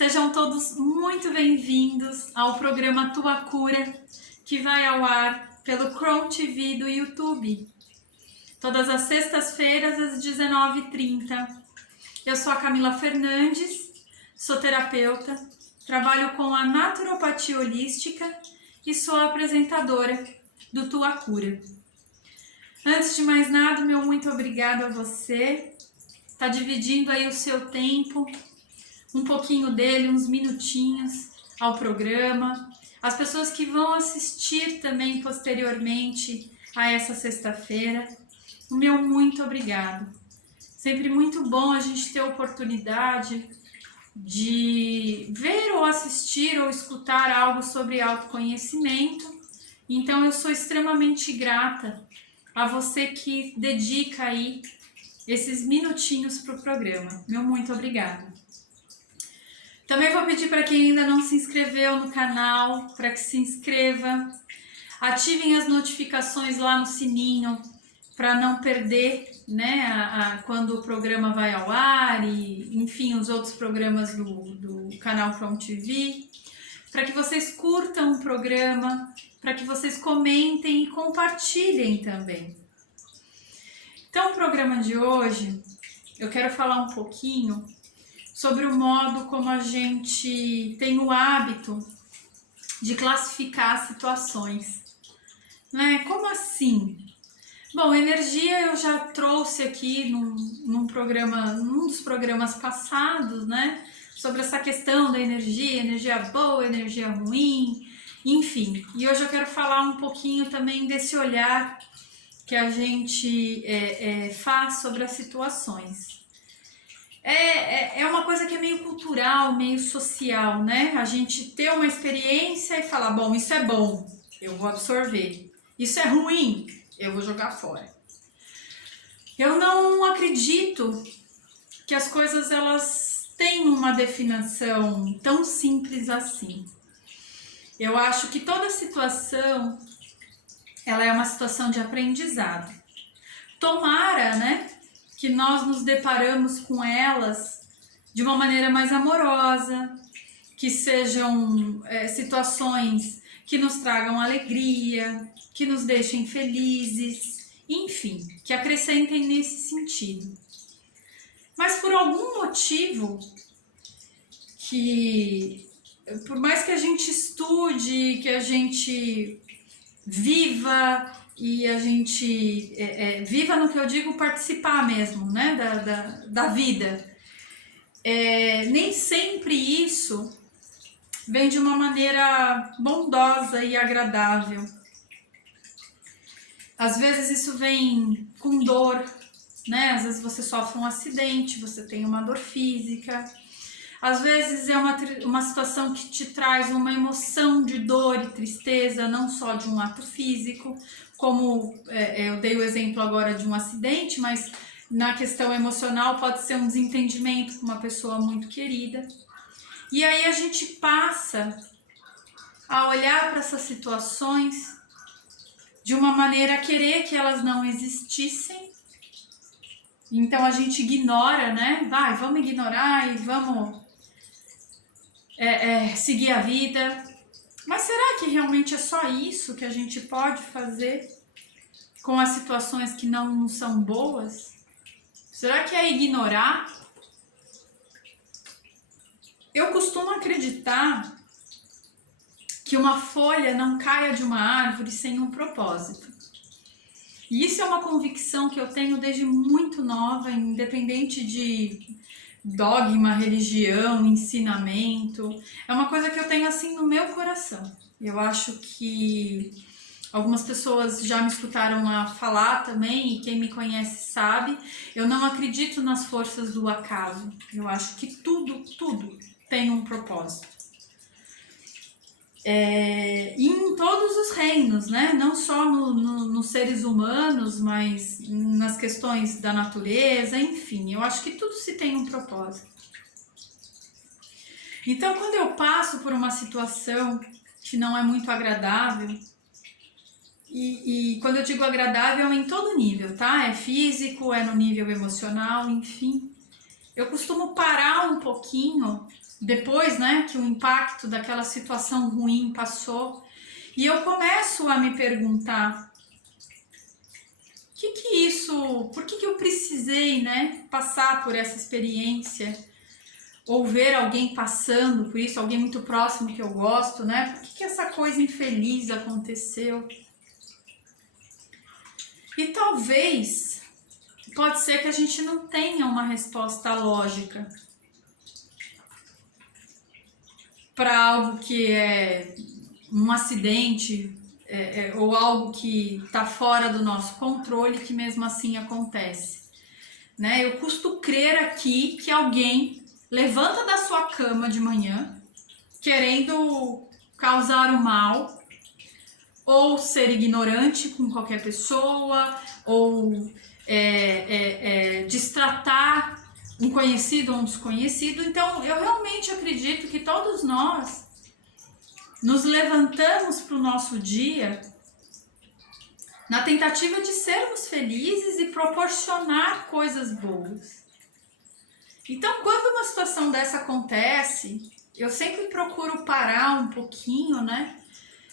Sejam todos muito bem-vindos ao programa Tua Cura, que vai ao ar pelo Chrome TV do YouTube, todas as sextas-feiras às 19h30. Eu sou a Camila Fernandes, sou terapeuta, trabalho com a naturopatia holística e sou a apresentadora do Tua Cura. Antes de mais nada, meu muito obrigado a você, tá dividindo aí o seu tempo, um pouquinho dele, uns minutinhos ao programa. As pessoas que vão assistir também posteriormente a essa sexta-feira, o meu muito obrigado. Sempre muito bom a gente ter a oportunidade de ver ou assistir ou escutar algo sobre autoconhecimento. Então eu sou extremamente grata a você que dedica aí esses minutinhos para o programa. Meu muito obrigada. Também vou pedir para quem ainda não se inscreveu no canal, para que se inscreva, ativem as notificações lá no sininho, para não perder, né, quando o programa vai ao ar e, enfim, os outros programas do canal Chrome TV, para que vocês curtam o programa, para que vocês comentem e compartilhem também. Então, o programa de hoje, eu quero falar um pouquinho sobre o modo como a gente tem o hábito de classificar situações, né? Como assim? Bom, energia eu já trouxe aqui num dos programas passados, né? Sobre essa questão da energia boa, energia ruim, enfim. E hoje eu quero falar um pouquinho também desse olhar que a gente faz sobre as situações. É uma coisa que é meio cultural, meio social, né? A gente ter uma experiência e falar, bom, isso é bom, eu vou absorver. Isso é ruim, eu vou jogar fora. Eu não acredito que as coisas elas têm uma definição tão simples assim. Eu acho que toda situação ela é uma situação de aprendizado. Tomara, né, que nós nos deparamos com elas de uma maneira mais amorosa, que sejam situações que nos tragam alegria, que nos deixem felizes, enfim, que acrescentem nesse sentido. Mas por algum motivo que, por mais que a gente estude, que a gente viva e a gente viva no que eu digo participar mesmo, né, da vida. Nem sempre isso vem de uma maneira bondosa e agradável. Às vezes isso vem com dor, né? Às vezes você sofre um acidente, você tem uma dor física. Às vezes é uma situação que te traz uma emoção de dor e tristeza, não só de um ato físico, como eu dei o exemplo agora de um acidente, mas na questão emocional pode ser um desentendimento com uma pessoa muito querida. E aí a gente passa a olhar para essas situações de uma maneira a querer que elas não existissem. Então a gente ignora, né? Vamos ignorar e vamos seguir a vida. Mas será que realmente é só isso que a gente pode fazer com as situações que não são boas? Será que é ignorar? Eu costumo acreditar que uma folha não caia de uma árvore sem um propósito. E isso é uma convicção que eu tenho desde muito nova, independente de dogma, religião, ensinamento. É uma coisa que eu tenho assim no meu coração. Eu acho que algumas pessoas já me escutaram lá falar também, e quem me conhece sabe, eu não acredito nas forças do acaso. Eu acho que tudo tem um propósito. Em todos os reinos, né? Não só nos seres humanos, mas nas questões da natureza, enfim, eu acho que tudo se tem um propósito. Então, quando eu passo por uma situação que não é muito agradável, e quando eu digo agradável é em todo nível, tá? É físico, é no nível emocional, enfim. eu costumo parar um pouquinho depois, né, que o impacto daquela situação ruim passou, e eu começo a me perguntar por que eu precisei, né, passar por essa experiência, ou ver alguém passando por isso, alguém muito próximo que eu gosto, né? Por que essa coisa infeliz aconteceu? E talvez, pode ser que a gente não tenha uma resposta lógica para algo que é um acidente ou algo que está fora do nosso controle, que mesmo assim acontece, né? Eu custo crer aqui que alguém levanta da sua cama de manhã querendo causar o mal, ou ser ignorante com qualquer pessoa, ou destratar um conhecido ou um desconhecido. Então, eu realmente acredito que todos nós nos levantamos para o nosso dia na tentativa de sermos felizes e proporcionar coisas boas. Então, quando uma situação dessa acontece, eu sempre procuro parar um pouquinho, né?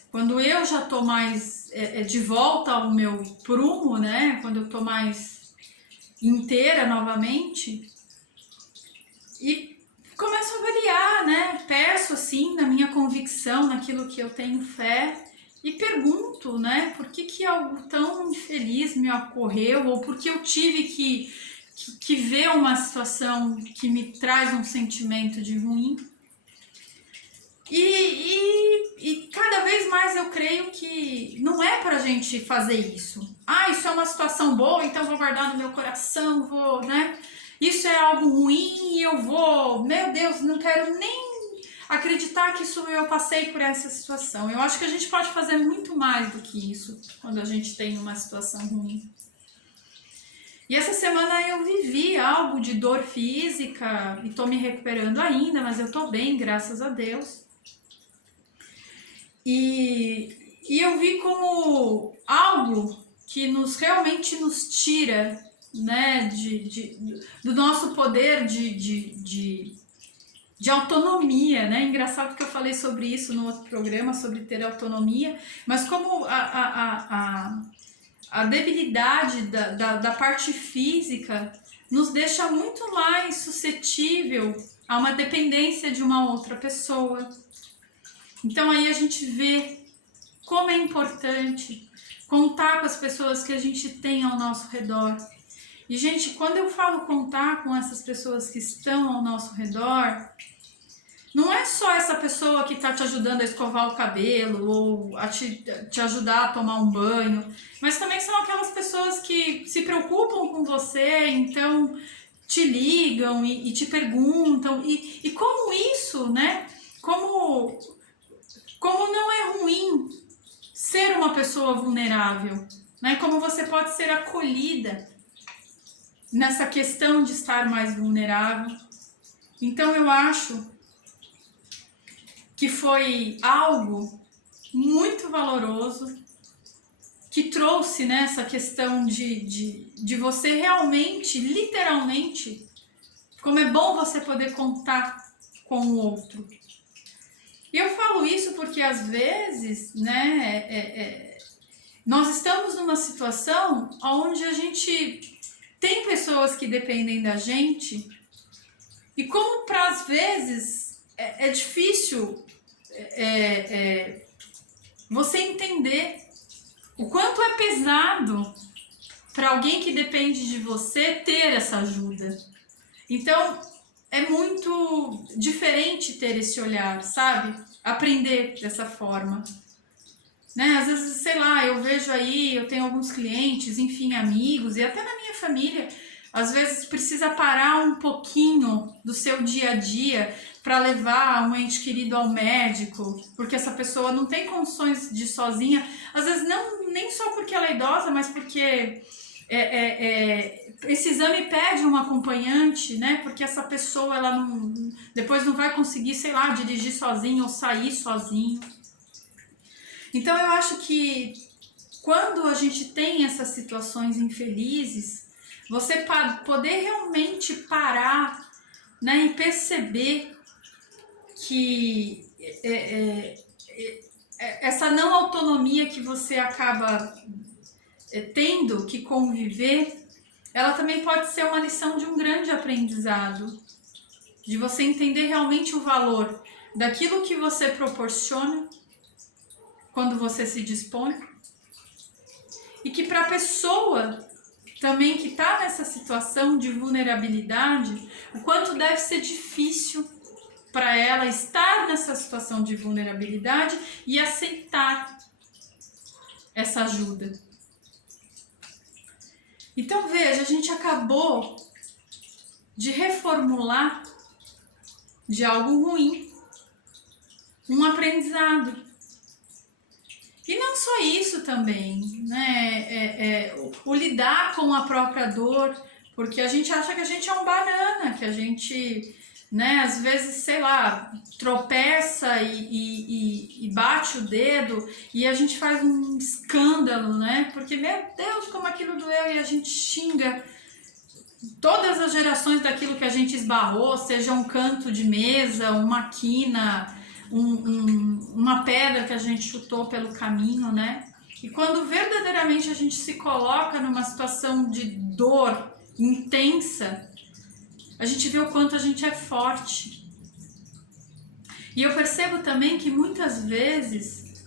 Quando eu já tô mais de volta ao meu prumo, né? Quando eu tô mais inteira novamente, e começo a avaliar, né? Peço assim, na minha convicção, naquilo que eu tenho fé, e pergunto, né? Por que algo tão infeliz me ocorreu, ou por que eu tive que ver uma situação que me traz um sentimento de ruim. E cada vez mais eu creio que não é pra gente fazer isso. Ah, isso é uma situação boa, então vou guardar no meu coração, vou, né? Isso é algo ruim e eu vou, meu Deus, não quero nem acreditar que eu passei por essa situação. Eu acho que a gente pode fazer muito mais do que isso quando a gente tem uma situação ruim. E essa semana eu vivi algo de dor física e tô me recuperando ainda, mas eu tô bem, graças a Deus. E eu vi como algo que realmente nos tira, né, do nosso poder de autonomia, né? Engraçado que eu falei sobre isso no outro programa, sobre ter autonomia, mas como a debilidade da parte física nos deixa muito mais suscetível a uma dependência de uma outra pessoa. Então aí a gente vê como é importante contar com as pessoas que a gente tem ao nosso redor. E, gente, quando eu falo contar com essas pessoas que estão ao nosso redor, não é só essa pessoa que está te ajudando a escovar o cabelo ou a te ajudar a tomar um banho, mas também são aquelas pessoas que se preocupam com você, então te ligam e te perguntam. E como isso, né? Como não é ruim ser uma pessoa vulnerável, né? Como você pode ser acolhida nessa questão de estar mais vulnerável. Então eu acho que foi algo muito valoroso, que trouxe, né, essa questão de você realmente, literalmente, como é bom você poder contar com o outro. E eu falo isso porque às vezes, né, nós estamos numa situação onde a gente tem pessoas que dependem da gente, e como para às vezes é difícil você entender o quanto é pesado para alguém que depende de você ter essa ajuda. Então é muito diferente ter esse olhar, sabe? Aprender dessa forma. Né? Às vezes, sei lá, eu vejo aí, eu tenho alguns clientes, enfim, amigos, e até na minha família, às vezes precisa parar um pouquinho do seu dia a dia para levar um ente querido ao médico, porque essa pessoa não tem condições de ir sozinha, às vezes não, nem só porque ela é idosa, mas porque esse exame pede um acompanhante, né? Porque essa pessoa ela depois não vai conseguir, sei lá, dirigir sozinho ou sair sozinho. Então eu acho que quando a gente tem essas situações infelizes, você poder realmente parar né? E perceber que essa não autonomia que você acaba tendo que conviver, ela também pode ser uma lição de um grande aprendizado, de você entender realmente o valor daquilo que você proporciona quando você se dispõe, e que para a pessoa também que está nessa situação de vulnerabilidade, o quanto deve ser difícil para ela estar nessa situação de vulnerabilidade e aceitar essa ajuda. Então veja, a gente acabou de reformular de algo ruim um aprendizado. E não só isso também, né? O lidar com a própria dor, porque a gente acha que a gente é um banana, que a gente, né, às vezes, sei lá, tropeça e bate o dedo e a gente faz um escândalo, né? Porque, meu Deus, como aquilo doeu, e a gente xinga todas as gerações daquilo que a gente esbarrou, seja um canto de mesa, uma quina, uma pedra que a gente chutou pelo caminho, né? E quando verdadeiramente a gente se coloca numa situação de dor intensa, a gente vê o quanto a gente é forte. E eu percebo também que muitas vezes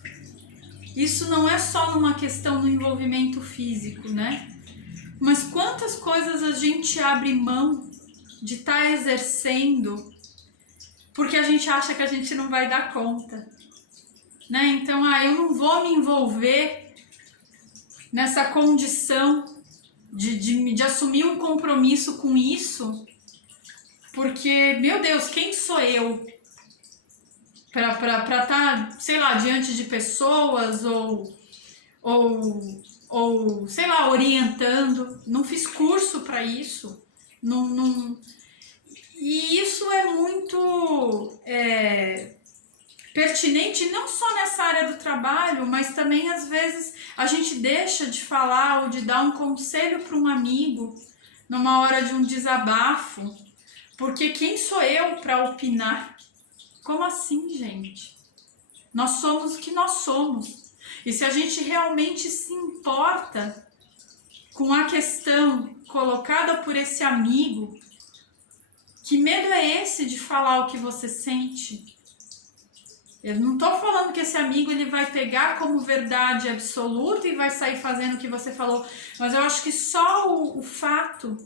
isso não é só numa questão do envolvimento físico, né? Mas quantas coisas a gente abre mão de estar exercendo porque a gente acha que a gente não vai dar conta, né? Então, eu não vou me envolver nessa condição de assumir um compromisso com isso, porque, meu Deus, quem sou eu para estar, sei lá, diante de pessoas ou sei lá, orientando? Não fiz curso para isso, não. E isso é muito pertinente não só nessa área do trabalho, mas também às vezes a gente deixa de falar ou de dar um conselho para um amigo numa hora de um desabafo, porque quem sou eu para opinar? Como assim, gente? Nós somos o que nós somos. E se a gente realmente se importa com a questão colocada por esse amigo, que medo é esse de falar o que você sente? Eu não estou falando que esse amigo ele vai pegar como verdade absoluta e vai sair fazendo o que você falou, mas eu acho que só o fato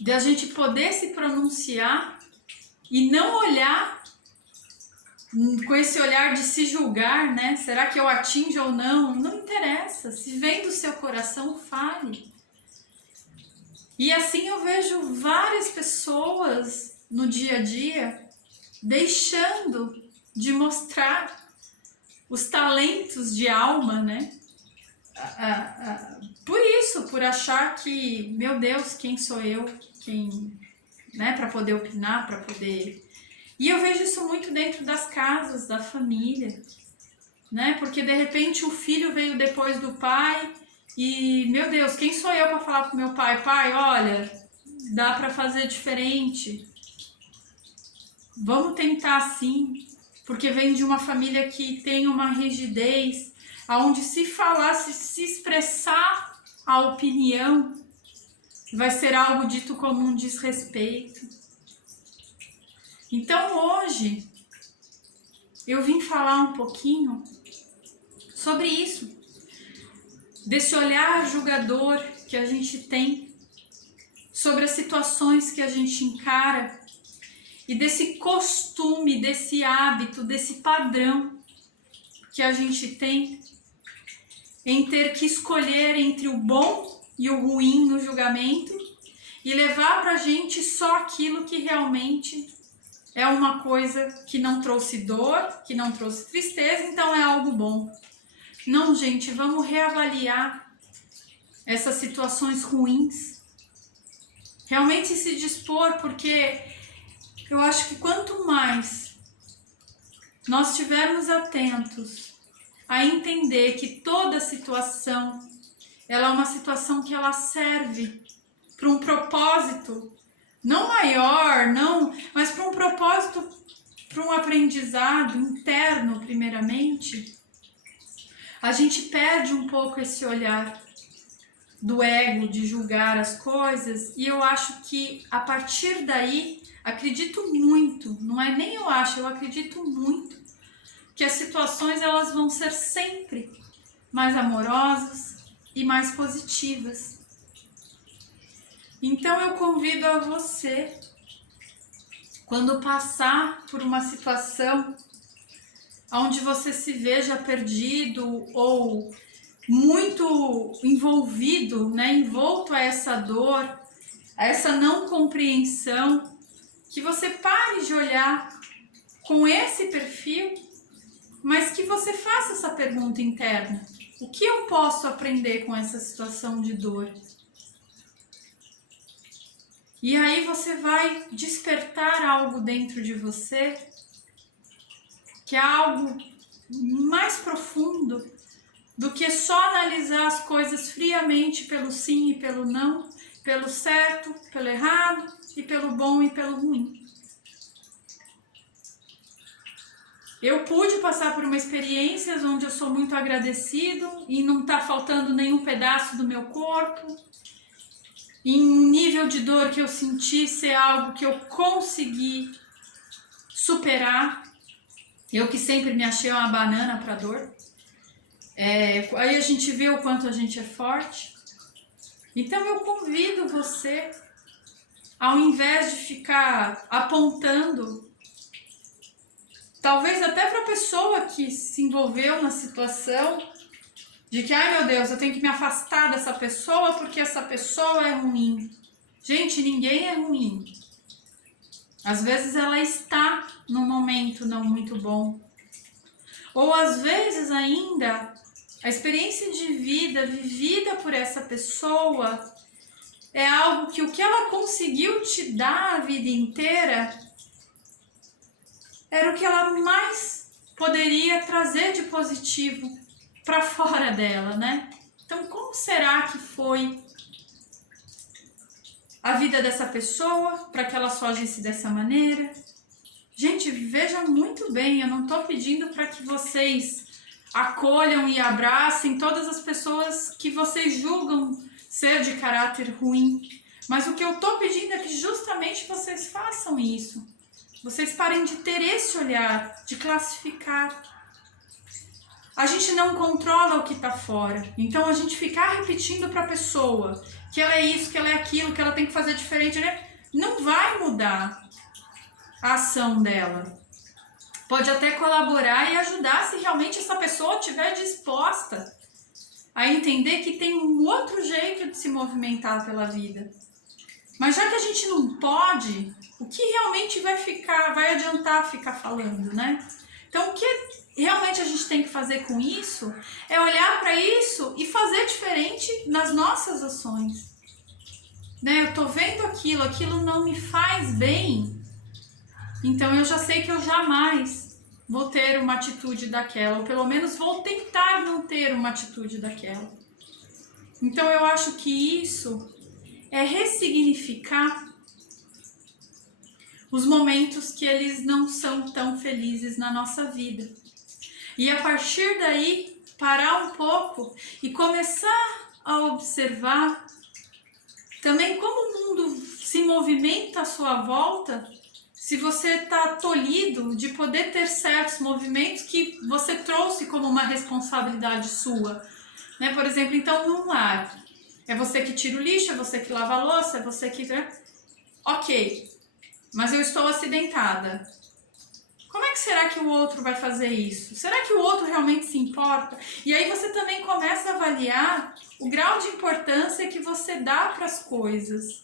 de a gente poder se pronunciar e não olhar com esse olhar de se julgar, né? Será que eu atinjo ou não? Não interessa. Se vem do seu coração, fale. E assim eu vejo várias pessoas no dia a dia deixando de mostrar os talentos de alma, né? Por isso, por achar que, meu Deus, quem sou eu? Quem, né? Para poder opinar, para poder... E eu vejo isso muito dentro das casas, da família, né? Porque de repente o filho veio depois do pai e, meu Deus, quem sou eu para falar pro meu pai? Pai, olha, dá para fazer diferente. Vamos tentar assim, porque vem de uma família que tem uma rigidez, onde se falar, se expressar a opinião, vai ser algo dito como um desrespeito. Então hoje eu vim falar um pouquinho sobre isso, desse olhar julgador que a gente tem sobre as situações que a gente encara e desse costume, desse hábito, desse padrão que a gente tem em ter que escolher entre o bom e o ruim no julgamento e levar pra gente só aquilo que realmente é uma coisa que não trouxe dor, que não trouxe tristeza, então é algo bom. Não, gente, vamos reavaliar essas situações ruins. Realmente se dispor, porque eu acho que quanto mais nós estivermos atentos a entender que toda situação, ela é uma situação que ela serve para um propósito não maior, não, mas para um propósito, para um aprendizado interno, primeiramente, a gente perde um pouco esse olhar do ego, de julgar as coisas, e eu acho que a partir daí, acredito muito, não é nem eu acho, eu acredito muito, que as situações elas vão ser sempre mais amorosas e mais positivas. Então eu convido a você, quando passar por uma situação onde você se veja perdido ou muito envolvido, né, envolto a essa dor, a essa não compreensão, que você pare de olhar com esse perfil, mas que você faça essa pergunta interna: o que eu posso aprender com essa situação de dor? E aí você vai despertar algo dentro de você, que é algo mais profundo do que só analisar as coisas friamente pelo sim e pelo não, pelo certo, pelo errado, e pelo bom e pelo ruim. Eu pude passar por uma experiência onde eu sou muito agradecido e não está faltando nenhum pedaço do meu corpo, em um nível de dor que eu senti ser algo que eu consegui superar. Eu que sempre me achei uma banana para dor. Aí a gente vê o quanto a gente é forte. Então eu convido você, ao invés de ficar apontando, talvez até para a pessoa que se envolveu na situação, de que, ai meu Deus, eu tenho que me afastar dessa pessoa porque essa pessoa é ruim. Gente, ninguém é ruim. Às vezes ela está num momento não muito bom. Ou às vezes ainda, a experiência de vida vivida por essa pessoa é algo que o que ela conseguiu te dar a vida inteira era o que ela mais poderia trazer de positivo para fora dela, né? Então, como será que foi a vida dessa pessoa para que ela só agisse dessa maneira? Gente, veja muito bem, eu não estou pedindo para que vocês acolham e abracem todas as pessoas que vocês julgam ser de caráter ruim, mas o que eu estou pedindo é que justamente vocês façam isso. Vocês parem de ter esse olhar, de classificar. A gente não controla o que está fora, então a gente ficar repetindo para a pessoa que ela é isso, que ela é aquilo, que ela tem que fazer diferente, né? Não vai mudar a ação dela. Pode até colaborar e ajudar se realmente essa pessoa estiver disposta a entender que tem um outro jeito de se movimentar pela vida. Mas já que a gente não pode, o que realmente vai adiantar ficar falando, né? Então, o que realmente a gente tem que fazer com isso é olhar para isso e fazer diferente nas nossas ações. Né? Eu tô vendo aquilo não me faz bem, então eu já sei que eu jamais vou ter uma atitude daquela, ou pelo menos vou tentar não ter uma atitude daquela. Então eu acho que isso é ressignificar os momentos que eles não são tão felizes na nossa vida. E a partir daí, parar um pouco e começar a observar também como o mundo se movimenta à sua volta, se você está tolhido de poder ter certos movimentos que você trouxe como uma responsabilidade sua. Né? Por exemplo, então, num lar, é você que tira o lixo, é você que lava a louça, é você que... Ok, mas eu estou acidentada. Como é que será que o outro vai fazer isso? Será que o outro realmente se importa? E aí você também começa a avaliar o grau de importância que você dá para as coisas.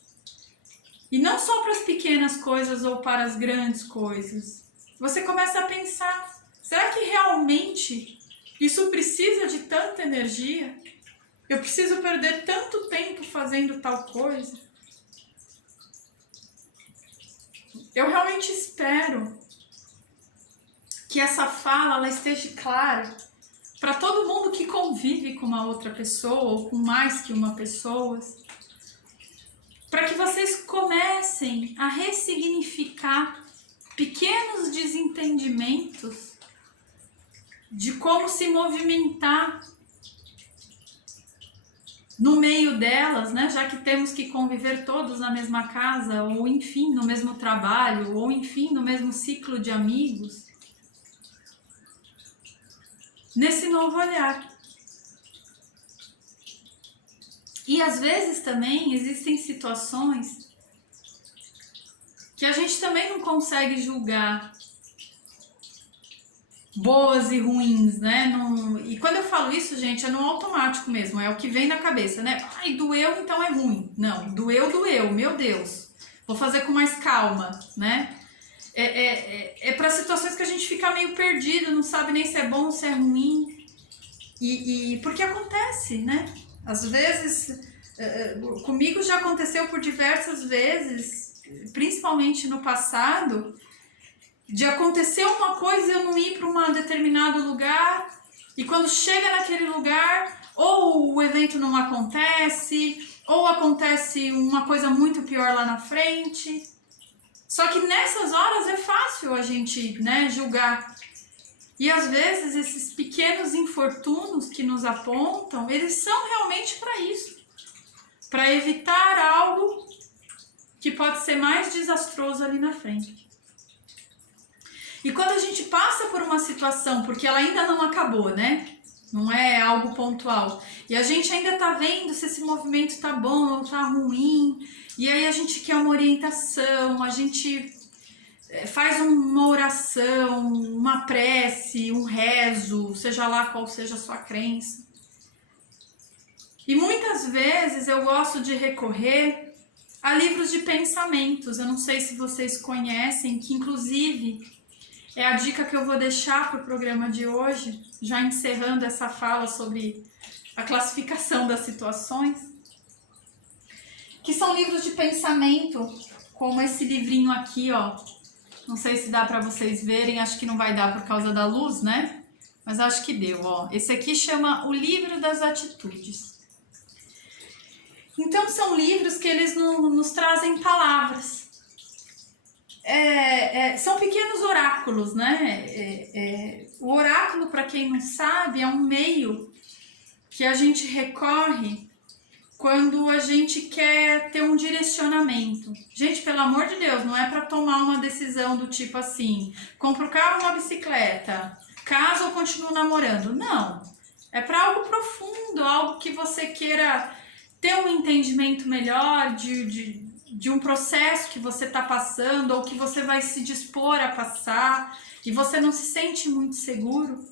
E não só para as pequenas coisas ou para as grandes coisas. Você começa a pensar, será que realmente isso precisa de tanta energia? Eu preciso perder tanto tempo fazendo tal coisa? Eu realmente espero que essa fala ela esteja clara para todo mundo que convive com uma outra pessoa ou com mais que uma pessoa. para que vocês comecem a ressignificar pequenos desentendimentos de como se movimentar no meio delas, né? Já que temos que conviver todos na mesma casa, ou enfim, no mesmo trabalho, ou enfim, no mesmo ciclo de amigos, nesse novo olhar. E às vezes também existem situações que a gente também não consegue julgar boas e ruins, né? E quando eu falo isso, gente, é no automático mesmo, é o que vem na cabeça, né? Ai, doeu, então é ruim. Não, doeu, meu Deus. Vou fazer com mais calma, né? É para situações que a gente fica meio perdido, não sabe nem se é bom, se é ruim. Porque acontece, né? Às vezes, comigo já aconteceu por diversas vezes, principalmente no passado, de acontecer uma coisa e eu não ir para um determinado lugar, e quando chega naquele lugar, ou o evento não acontece, ou acontece uma coisa muito pior lá na frente. Só que nessas horas é fácil a gente, né, julgar. E às vezes esses pequenos infortúnios que nos apontam, eles são realmente para isso. Para evitar algo que pode ser mais desastroso ali na frente. E quando a gente passa por uma situação, porque ela ainda não acabou, né? Não é algo pontual. E a gente ainda tá vendo se esse movimento tá bom ou tá ruim. E aí a gente quer uma orientação, a gente faz uma oração, uma prece, um rezo, seja lá qual seja a sua crença. E muitas vezes eu gosto de recorrer a livros de pensamentos. Eu não sei se vocês conhecem, que inclusive é a dica que eu vou deixar para o programa de hoje, já encerrando essa fala sobre a classificação das situações, que são livros de pensamento, como esse livrinho aqui, ó. Não sei se dá para vocês verem, acho que não vai dar por causa da luz, né? Mas acho que deu, ó. Esse aqui chama O Livro das Atitudes. Então são livros que eles nos trazem palavras. São pequenos oráculos, né? O oráculo, para quem não sabe, é um meio que a gente recorre quando a gente quer ter um direcionamento. Gente, pelo amor de Deus, não é para tomar uma decisão do tipo assim, compro um carro ou uma bicicleta, caso ou continuo namorando. Não, é para algo profundo, algo que você queira ter um entendimento melhor de um processo que você está passando ou que você vai se dispor a passar e você não se sente muito seguro.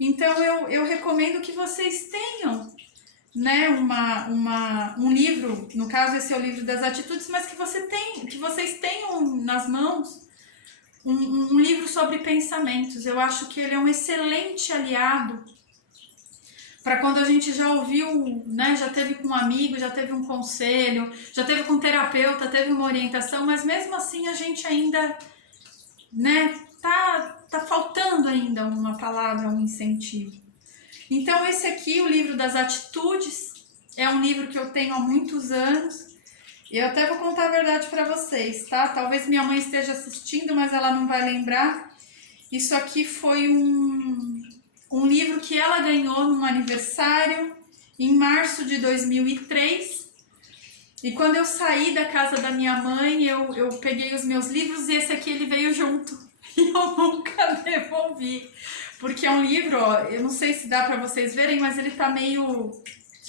Então eu recomendo que vocês tenham, né, um livro, no caso esse é o livro das atitudes, mas que vocês tenham nas mãos um livro sobre pensamentos. Eu acho que ele é um excelente aliado para quando a gente já ouviu, né, já teve com um amigo, já teve um conselho, já teve com um terapeuta, teve uma orientação, mas mesmo assim a gente ainda, né, tá faltando ainda uma palavra, um incentivo. Então esse aqui, o livro das atitudes, é um livro que eu tenho há muitos anos. Eu até vou contar a verdade para vocês, tá? Talvez minha mãe esteja assistindo, mas ela não vai lembrar. Isso aqui foi um livro que ela ganhou num aniversário em março de 2003. E quando eu saí da casa da minha mãe, eu peguei os meus livros e esse aqui ele veio junto. E eu nunca devolvi. Porque é um livro, ó, eu não sei se dá para vocês verem, mas ele tá meio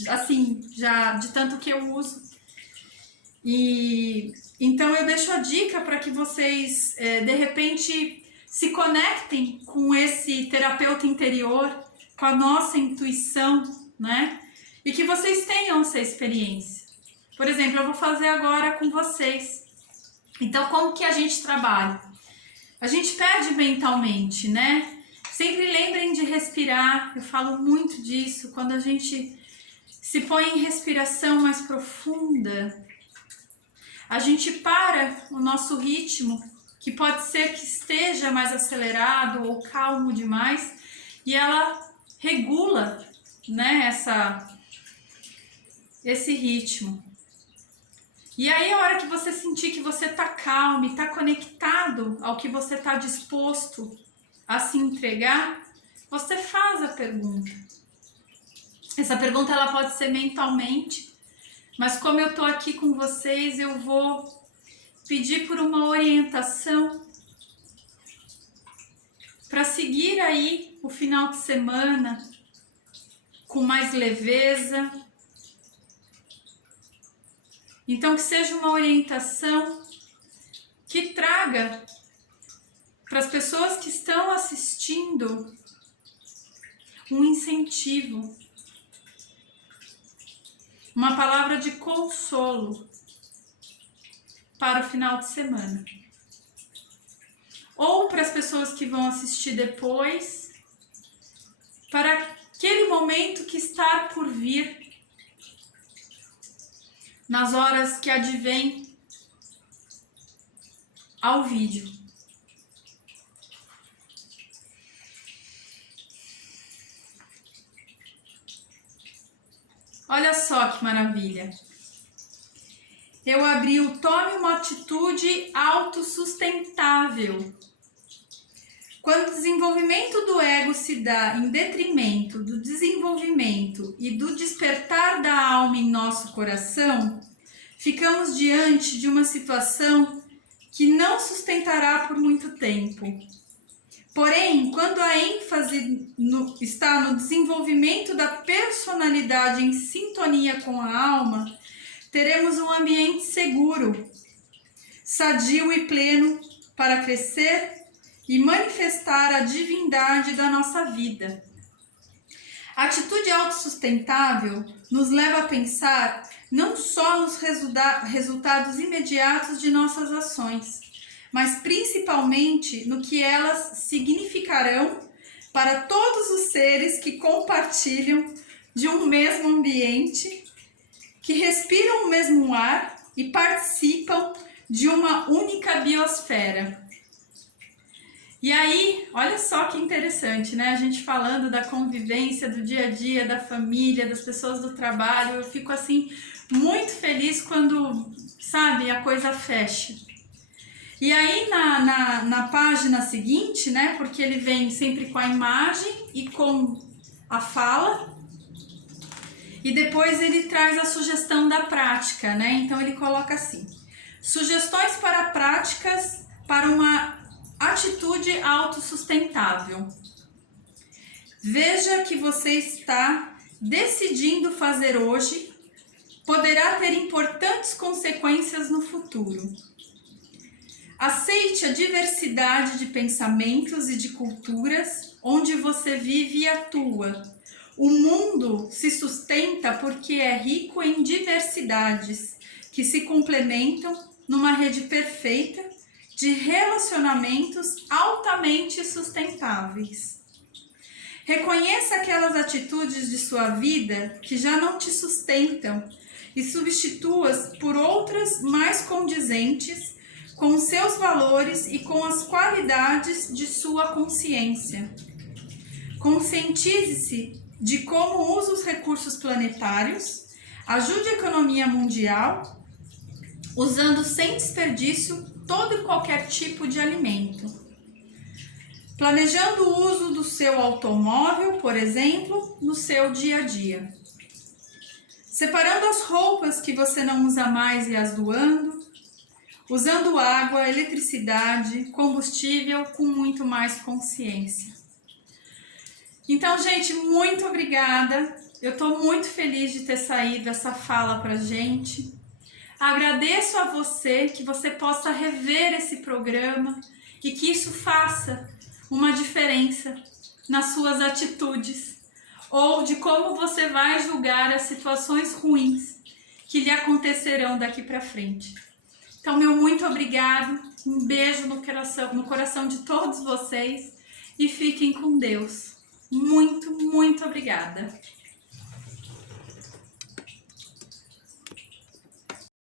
assim, já de tanto que eu uso. E então eu deixo a dica para que vocês, de repente, se conectem com esse terapeuta interior, com a nossa intuição, né? E que vocês tenham essa experiência. Por exemplo, eu vou fazer agora com vocês. Então, como que a gente trabalha? A gente pede mentalmente, né? Sempre lembrem de respirar, eu falo muito disso, quando a gente se põe em respiração mais profunda, a gente para o nosso ritmo, que pode ser que esteja mais acelerado ou calmo demais, e ela regula, né, esse ritmo. E aí, a hora que você sentir que você tá calmo e tá conectado ao que você tá disposto a se entregar, você faz a pergunta. Essa pergunta ela pode ser mentalmente, mas como eu tô aqui com vocês, eu vou pedir por uma orientação para seguir aí o final de semana com mais leveza. Então, que seja uma orientação que traga para as pessoas que estão assistindo um incentivo, uma palavra de consolo para o final de semana. Ou para as pessoas que vão assistir depois, para aquele momento que está por vir, nas horas que advém ao vídeo. Olha só que maravilha. Eu abri o Tome uma Atitude Autossustentável. Quando o desenvolvimento do ego se dá em detrimento do desenvolvimento e do despertar da alma em nosso coração, ficamos diante de uma situação que não sustentará por muito tempo. Porém, quando a ênfase está no desenvolvimento da personalidade em sintonia com a alma, teremos um ambiente seguro, sadio e pleno para crescer e manifestar a divindade da nossa vida. A atitude autossustentável nos leva a pensar não só nos resultados imediatos de nossas ações, mas principalmente no que elas significarão para todos os seres que compartilham de um mesmo ambiente, que respiram o mesmo ar e participam de uma única biosfera. E aí, olha só que interessante, né? A gente falando da convivência, do dia a dia, da família, das pessoas do trabalho, eu fico assim muito feliz quando, sabe, a coisa fecha. E aí na página seguinte, né? Porque ele vem sempre com a imagem e com a fala. E depois ele traz a sugestão da prática, né? Então ele coloca assim: sugestões para práticas para uma atitude autossustentável. Veja que você está decidindo fazer hoje poderá ter importantes consequências no futuro. Aceite a diversidade de pensamentos e de culturas onde você vive e atua. O mundo se sustenta porque é rico em diversidades que se complementam numa rede perfeita de relacionamentos altamente sustentáveis. Reconheça aquelas atitudes de sua vida que já não te sustentam e substitua-as por outras mais condizentes com os seus valores e com as qualidades de sua consciência. Conscientize-se de como usa os recursos planetários, ajude a economia mundial, usando sem desperdício todo e qualquer tipo de alimento. Planejando o uso do seu automóvel, por exemplo, no seu dia a dia. Separando as roupas que você não usa mais e as doando. Usando água, eletricidade, combustível com muito mais consciência. Então, gente, muito obrigada. Eu estou muito feliz de ter saído essa fala pra gente. Agradeço a você, que você possa rever esse programa e que isso faça uma diferença nas suas atitudes ou de como você vai julgar as situações ruins que lhe acontecerão daqui para frente. Então, meu muito obrigado, um beijo no coração de todos vocês e fiquem com Deus. Muito, muito obrigada.